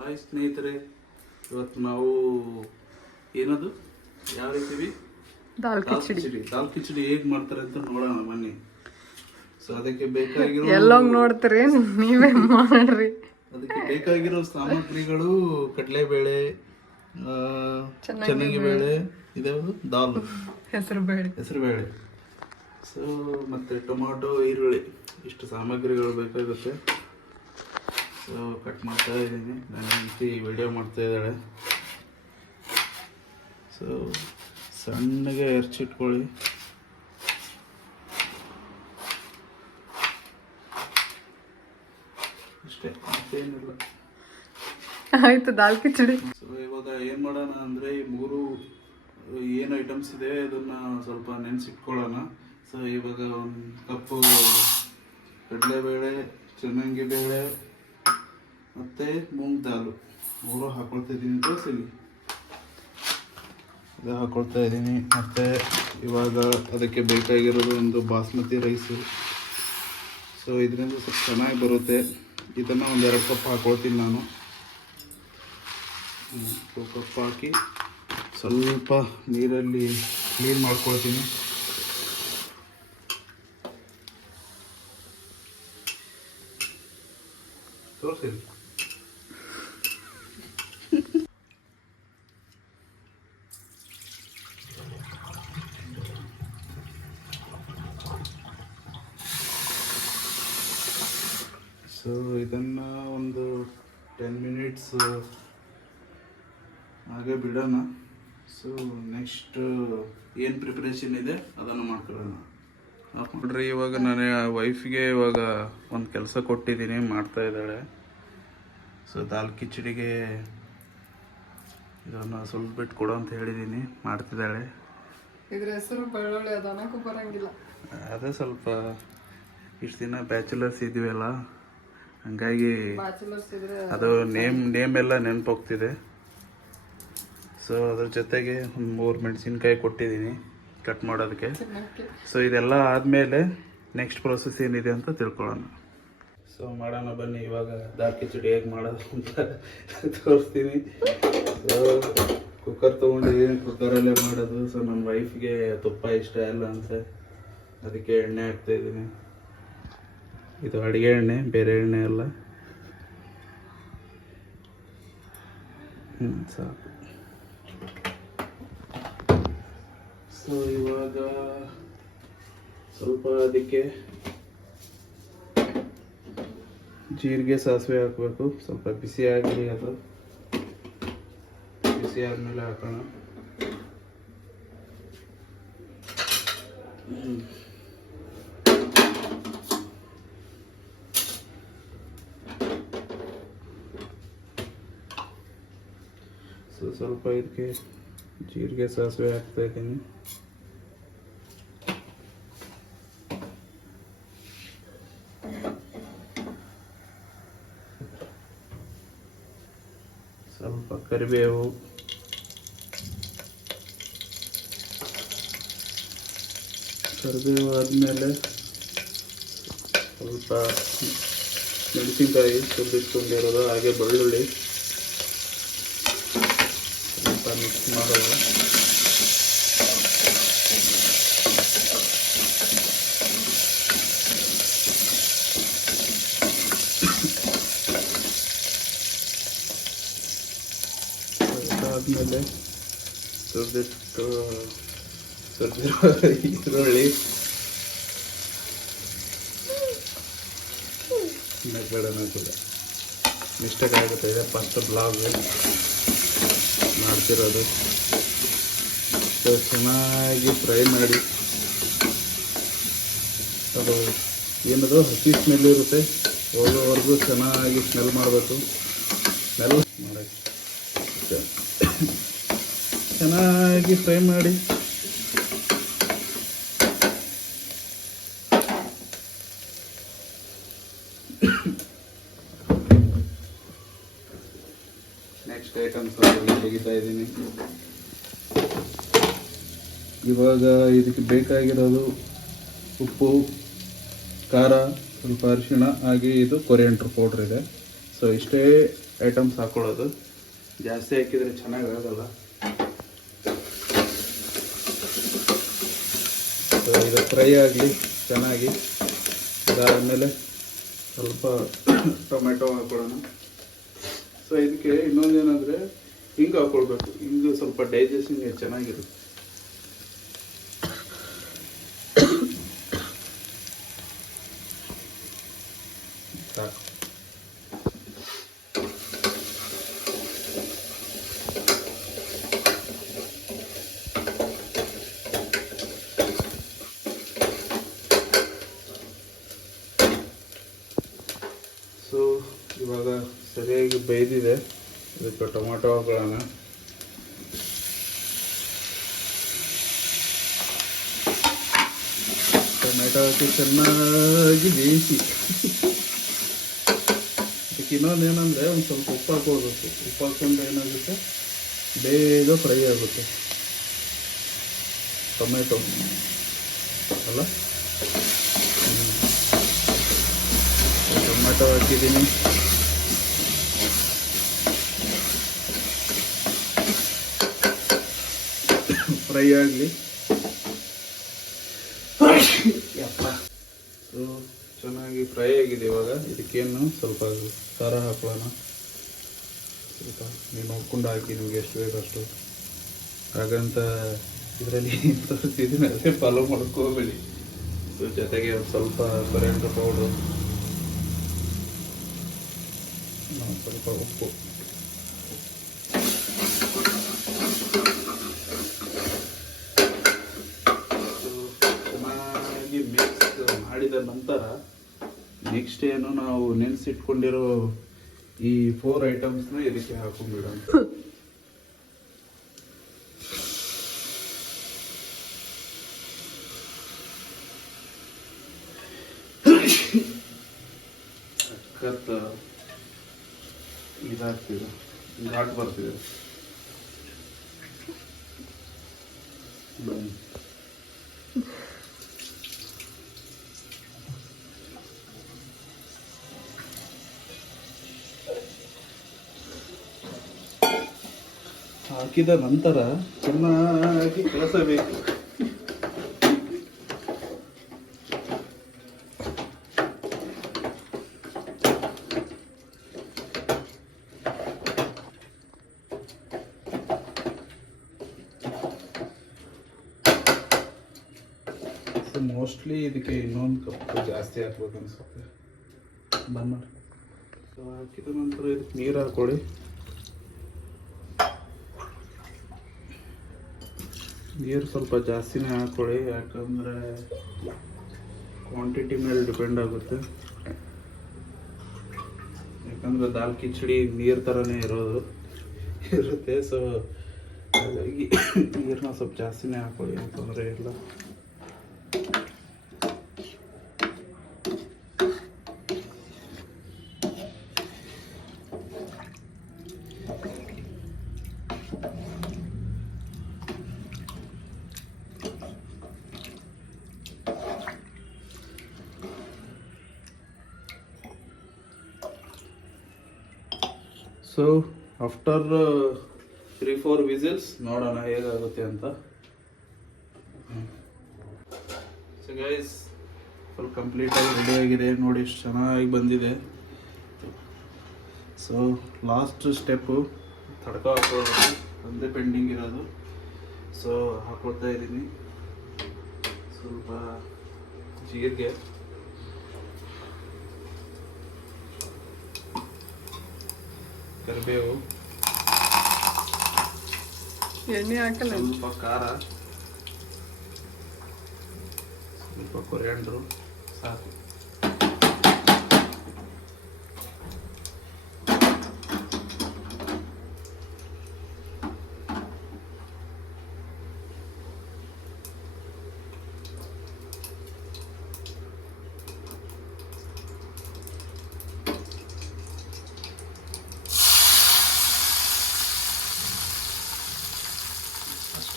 Hi ಸ್ನೇಹಿತರೆ ಇವತ್ತು ನಾವು ಏನದು? ಯಾವ ರೀತಿ ದಾಲ್ ಕಿಚಡಿ. ದಾಲ್ ಕಿಚಡಿ ಹೇಗ್ ಮಾಡ್ತಾರೆ ಅಂತ ನೋಡೋಣ ಬನ್ನಿ. ಸೊ ಅದಕ್ಕೆ ಬೇಕಾಗಿರೋ ಎಲ್ಲೋಗ್ ನೋಡ್ತೀರಿ ನೀವೇ ಮಾಡ್ರಿ. ಅದಕ್ಕೆ ಬೇಕಾಗಿರೋ ಸಾಮಗ್ರಿಗಳು ಕಡಲೆಬೇಳೆ ಬೇಳೆ ಚೆನ್ನಾಗಿ ಬೇಳೆ ಇದ್ಯಾವುದು ದಾಲ್. ಹೆಸರು ಬೇಳೆ. ಹೆಸರುಬೇಳೆ. ಸೊ ಮತ್ತೆ ಟೊಮಾಟೊ ಈರುಳ್ಳಿ. ಇಷ್ಟು ಸಾಮಗ್ರಿಗಳು ಬೇಕಾಗುತ್ತೆ. ಸೊ ಕಟ್ ಮಾಡ್ತಾ ಇದ್ದೀನಿ. ನನ್ನ ಹೆಂಡತಿ ವಿಡಿಯೋ ಮಾಡ್ತಾ ಇದ್ದಾಳೆ. ಸೊ ಸಣ್ಣಗೆ ಎರ್ಚಿಟ್ಕೊಳ್ಳಿ ಅಷ್ಟೇ ಮತ್ತೇನಿಲ್ಲ. ಆಯ್ತು ದಾಲ್ ಕಿಚಡಿ. ಸೊ ಇವಾಗ ಏನು ಮಾಡೋಣ ಅಂದರೆ ಈ ಮೂರು ಏನು ಐಟಮ್ಸ್ ಇದೆ ಅದನ್ನು ಸ್ವಲ್ಪ ನೆನೆಸಿಟ್ಕೊಳ್ಳೋಣ. ಸೊ ಇವಾಗ ಒಂದು ಕಪ್ಪು ಕಡಲೆಬೇಳೆ ಚೆನ್ನಾಗಿ ಬೇಳೆ ಮತ್ತು ಮೂಂಗ್ ದಾಲು. ಮೂರು ಹಾಕೊಳ್ತಾ ಇದ್ದೀನಿ ತೋರಿಸ್ತೀನಿ ಇದು ಹಾಕೊಳ್ತಾ ಇದ್ದೀನಿ. ಮತ್ತು ಇವಾಗ ಅದಕ್ಕೆ ಬೇಕಾಗಿರೋದು ಒಂದು ಬಾಸ್ಮತಿ ರೈಸು. ಸೊ ಇದರಿಂದ ಸ್ವಲ್ಪ ಚೆನ್ನಾಗಿ ಬರುತ್ತೆ. ಇದನ್ನು ಒಂದು ಎರಡು ಕಪ್ ಹಾಕೊಳ್ತೀನಿ ನಾನು. ಕಪ್ ಹಾಕಿ ಸ್ವಲ್ಪ ನೀರಲ್ಲಿ ಕ್ಲೀನ್ ಮಾಡ್ಕೊಳ್ತೀನಿ. ತೋರಿಸಿ ಸೊ ಇದನ್ನು ಒಂದು ಟೆನ್ ಮಿನಿಟ್ಸ್ ಹಾಗೆ ಬಿಡೋಣ. ಸೊ ನೆಕ್ಸ್ಟ್ ಏನು ಪ್ರಿಪ್ರೇಷನ್ ಇದೆ ಅದನ್ನು ಮಾಡ್ಕೊಳ್ಳೋಣ. ನೋಡ್ರಿ ಇವಾಗ ನಾನು ವೈಫ್ಗೆ ಇವಾಗ ಒಂದು ಕೆಲಸ ಕೊಟ್ಟಿದ್ದೀನಿ ಮಾಡ್ತಾ ಇದ್ದಾಳೆ. ಸೊ ದಾಲ್ ಕಿಚಡಿಗೆ ಇದನ್ನು ಸ್ವಲ್ಪ ಬಿಟ್ಟು ಕೊಡು ಅಂತ ಹೇಳಿದ್ದೀನಿ ಮಾಡ್ತಿದ್ದಾಳೆ. ಇದ್ರ ಹೆಸರು ಬೆಳ್ಳುಳ್ಳಿ ಅದು ಬರಂಗಿಲ್ಲ. ಅದೇ ಸ್ವಲ್ಪ ಇಷ್ಟು ದಿನ ಬ್ಯಾಚುಲರ್ಸ್ ಇದ್ವಿಲ್ಲ ಹಂಗಾಗಿ ಅದು ನೇಮ್ ನೇಮ್ ಎಲ್ಲ ನೆನಪೋಗ್ತಿದೆ. ಸೊ ಅದ್ರ ಜೊತೆಗೆ ಒಂದು ಮೂರು ಮೆಣಸಿನ್ಕಾಯಿ ಕೊಟ್ಟಿದ್ದೀನಿ ಕಟ್ ಮಾಡೋದಕ್ಕೆ. ಸೊ ಇದೆಲ್ಲ ಆದಮೇಲೆ ನೆಕ್ಸ್ಟ್ ಪ್ರೊಸೆಸ್ ಏನಿದೆ ಅಂತ ತಿಳ್ಕೊಳ್ಳೋಣ. ಸೊ ಮಾಡೋಣ ಬನ್ನಿ, ಇವಾಗ ದಾಲ್ ಕಿಚಡಿ ಹೇಗೆ ಮಾಡೋದು ಅಂತ ತೋರಿಸ್ತೀನಿ. ಸೊ ಕುಕ್ಕರ್ ತೊಗೊಂಡಿದ್ದೀನಿ ಕುಕ್ಕರಲ್ಲೇ ಮಾಡೋದು. ಸೊ ನನ್ನ ವೈಫ್ಗೆ ತುಪ್ಪ ಇಷ್ಟ ಇಲ್ಲ ಅಂತ. ಅದಕ್ಕೆ ಎಣ್ಣೆ ಹಾಕ್ತಾ ಇದ್ದೀನಿ. ಇದು ಅಡುಗೆ ಎಣ್ಣೆ ಬೇರೆ ಎಣ್ಣೆ ಅಲ್ಲ ಹ್ಞೂ ಸಾಕು. ಸೊ ಇವಾಗ ಸ್ವಲ್ಪ ಅದಕ್ಕೆ ಜೀರಿಗೆ ಸಾಸಿವೆ ಹಾಕಬೇಕು. ಸ್ವಲ್ಪ ಬಿಸಿ ಆಗಲಿ ಅದು. ಬಿಸಿ ಆದಮೇಲೆ ಹಾಕೋಣ. ಸೊ ಸ್ವಲ್ಪ ಇದಕ್ಕೆ ಜೀರಿಗೆ ಸಾಸಿವೆ ಹಾಕ್ತಾ ಇದ್ದೀನಿ. ಸ್ವಲ್ಪ ಕರಿಬೇವು. ಕರಿಬೇವು ಆದಮೇಲೆ ಸ್ವಲ್ಪ ಮೆಣಸಿನ್ಕಾಯಿ ಸುಬ್ಬಿಟ್ಕೊಂಡಿರೋದು ಹಾಗೆ ಬೆಳ್ಳುಳ್ಳಿ. ಸ್ವಲ್ಪ ಮಿಕ್ಸ್ ಮಾಡೋದು ಅದಾದಮೇಲೆ ಸುರಿದಿಟ್ಟು ಸುರಿದಿರೋ ಈರುಳ್ಳಿ ಬೇಡ ಕೂಡ ಮಿಸ್ಟೇಕ್ ಆಗುತ್ತೆ ಇದೆ ಫಸ್ಟ್ ಬ್ಲಾಗ್ ಮಾಡ್ತಿರೋದು. ಸೊ ಚೆನ್ನಾಗಿ ಫ್ರೈ ಮಾಡಿ. ಅದು ಏನದು? ಹಸಿ ಸ್ಮೆಲ್ ಇರುತ್ತೆ. ಹೋಗೋವರೆಗೂ ಚೆನ್ನಾಗಿ ಸ್ಮೆಲ್ ಮಾಡಬೇಕು. ಸ್ಮೆಲ್ ಮಾಡೋಕ್ಕೆ. ಚೆನ್ನಾಗಿ ಫ್ರೈ ಮಾಡಿ. ಐಟಮ್ಸ್ ತೆಗಿತಾ ಇದ್ದೀನಿ. ಇವಾಗ ಇದಕ್ಕೆ ಬೇಕಾಗಿರೋದು ಉಪ್ಪು, ಖಾರ, ಸ್ವಲ್ಪ ಅರಿಶಿಣ, ಹಾಗೆ ಇದು ಕೊರಿಯಂಟ್ರ್ ಪೌಡ್ರ್ ಇದೆ. ಸೊ ಇಷ್ಟೇ ಐಟಮ್ಸ್ ಹಾಕೊಳ್ಳೋದು. ಜಾಸ್ತಿ ಹಾಕಿದರೆ ಚೆನ್ನಾಗಾಗಲ್ಲ ಸೊ ಇದು ಫ್ರೈ ಆಗಲಿ, ಚೆನ್ನಾಗಿ. ಅದಾದಮೇಲೆ ಸ್ವಲ್ಪ ಟೊಮೆಟೊ ಹಾಕೊಳ್ಳೋಣ. ಸೊ ಇದಕ್ಕೆ ಇನ್ನೊಂದು ಏನಂದರೆ ಹಿಂಗೆ ಹಾಕೊಳ್ಬೇಕು. ಹಿಂಗೆ ಸ್ವಲ್ಪ ಡೈಜೆಷನ್ಗೆ ಚೆನ್ನಾಗಿರುತ್ತೆ. ಸೊ ಇವಾಗ ಸರಿಯಾಗಿ ಬೇಯ್ದಿದೆ. ಇದಕ್ಕೆ ಟೊಮಾಟೊ ಟೊಮ್ಯಾಟೋ ಟೊಮೆಟೊ ಹಾಕಿ ಚೆನ್ನಾಗಿ ಬೇಯಿಸಿ. ಅದಕ್ಕೆ ಇನ್ನೊಂದು ಏನಂದರೆ ಒಂದು ಸ್ವಲ್ಪ ಉಪ್ಪು ಹಾಕೋಬೇಕು ಉಪ್ಪು ಹಾಕೊಂಡು ಏನಾಗುತ್ತೆ? ಬೇಗ ಫ್ರೈ ಆಗುತ್ತೆ. ಟೊಮೆಟೊ ಅಲ್ಲ. ಟೊಮೆಟೊ ಹಾಕಿದ್ದೀನಿ. ಫ್ರೈ ಆಗಲಿ. ಸೊ ಚೆನ್ನಾಗಿ ಫ್ರೈ ಆಗಿದೆ ಇವಾಗ. ಇದಕ್ಕೇನು ಸ್ವಲ್ಪ ಖಾರ ಹಾಕೋಣ ಸ್ವಲ್ಪ ನೀವು ನೋಡ್ಕೊಂಡು ಹಾಕಿ ನಿಮ್ಗೆ ಎಷ್ಟು ಬೇಕು ಅಷ್ಟು. ಹಾಗಂತ ಇದರಲ್ಲಿ ತೋರಿಸಿದ್ದೀನಿ ಫಾಲೋ ಮಾಡ್ಕೋಬೇಡಿ ಸೊ ಜೊತೆಗೆ ಒಂದು ಸ್ವಲ್ಪ ಕೊರಿಯಾಂಡರ್ ಪೌಡ್ರು ಸ್ವಲ್ಪ ಉಪ್ಪು ಸೊ ಚೆನ್ನಾಗಿ ಮಿಕ್ಸ್ ಮಾಡಿದ ನಂತರ ನೆಕ್ಸ್ಟ್ ನಾವು ನೆನೆಸಿಟ್ಕೊಂಡಿರೋ ಈ ಫೋರ್ ಐಟಮ್ಸ್ನ ಇದಕ್ಕೆ ಹಾಕೊಂಡ್ಬಿಡೋಣ. ಸಖತ್ ಇದಾಗ್ತಿದೆ. ಘಾಟ್ ಬರ್ತಿದೆ ಬನ್ನಿ. ಹಾಕಿದ ನಂತರ ಚೆನ್ನಾಗಿ ಕಲಸಬೇಕು. ಮೋಸ್ಟ್ಲಿ ಇದಕ್ಕೆ ಇನ್ನೊಂದು ಕಪ್ ಜಾಸ್ತಿ ಹಾಕ್ಬೇಕು ಅನ್ಸುತ್ತೆ. ಬಂದ್ ಮಾಡಿ. ಸೊ ಹಾಕಿದ ನಂತರ ಇದಕ್ಕೆ ನೀರು ಹಾಕೊಳ್ಳಿ. ನೀರು ಸ್ವಲ್ಪ ಜಾಸ್ತಿನೇ ಹಾಕೊಳ್ಳಿ, ಯಾಕಂದರೆ ಕ್ವಾಂಟಿಟಿ ಮೇಲೆ ಡಿಪೆಂಡ್ ಆಗುತ್ತೆ. ಯಾಕಂದರೆ ದಾಲ್ ಕಿಚಡಿ ನೀರು ಥರನೇ ಇರೋದು. ಇರುತ್ತೆ ಸೊ ಹಾಗಾಗಿ ನೀರನ್ನ ಸ್ವಲ್ಪ ಜಾಸ್ತಿನೇ ಹಾಕೊಳ್ಳಿ, ಯಾಕಂದರೆ ಇಲ್ಲ so after three four whistles ನೋಡೋಣ ಹೇಗಾಗುತ್ತೆ ಅಂತ. ಸೊ ಗೈಸ್ ಫುಲ್ ಕಂಪ್ಲೀಟಾಗಿ ರೆಡಿ ಆಗಿದೆ. ನೋಡಿ ಎಷ್ಟು ಚೆನ್ನಾಗಿ ಬಂದಿದೆ. ಸೊ ಲಾಸ್ಟ್ ಸ್ಟೆಪ್ಪು ತಡ್ಕ ಹಾಕೊಳ್ಳೋದು ಒಂದೇ ಪೆಂಡಿಂಗ್ ಇರೋದು. ಸೊ ಹಾಕೊಳ್ತಾ ಇದ್ದೀನಿ. ಸ್ವಲ್ಪ ಜೀರಿಗೆ. ಕರಿಬೇವು ಎಣ್ಣೆ ಹಾಕಲ್ಲ ಸ್ವಲ್ಪ ಖಾರ ಸ್ವಲ್ಪ ಕೊರಿಯಾಂಡ್ರು ಸಾಕು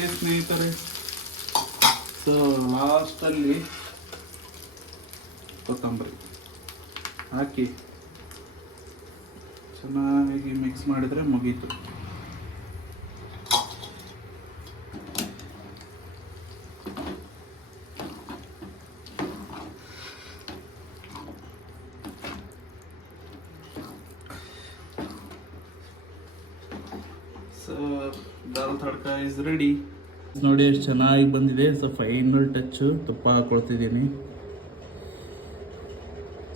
ಅಷ್ಟೇ ಸ್ನೇಹಿತರೆ ಸೊ ಲಾಸ್ಟಲ್ಲಿ ಕೊತ್ತಂಬರಿ. ಹಾಕಿ ಚೆನ್ನಾಗಿ ಮಿಕ್ಸ್ ಮಾಡಿದರೆ ಮುಗೀತು. ದಾಲ್ ತಡ್ಕ ಇಸ್ ರೆಡಿ ನೋಡಿ, ಎಷ್ಟು ಚೆನ್ನಾಗಿ ಬಂದಿದೆ. ಸೊ ಫೈನಲ್ ಟಚ್ಚು ತುಪ್ಪ ಹಾಕ್ಕೊಳ್ತಿದ್ದೀನಿ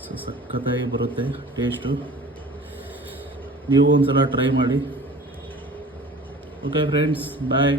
ಸೊ ಸಖತ್ತಾಗಿ ಬರುತ್ತೆ ಟೇಸ್ಟು ನೀವು ಒಂದ್ಸಲ ಟ್ರೈ ಮಾಡಿ. Okay friends bye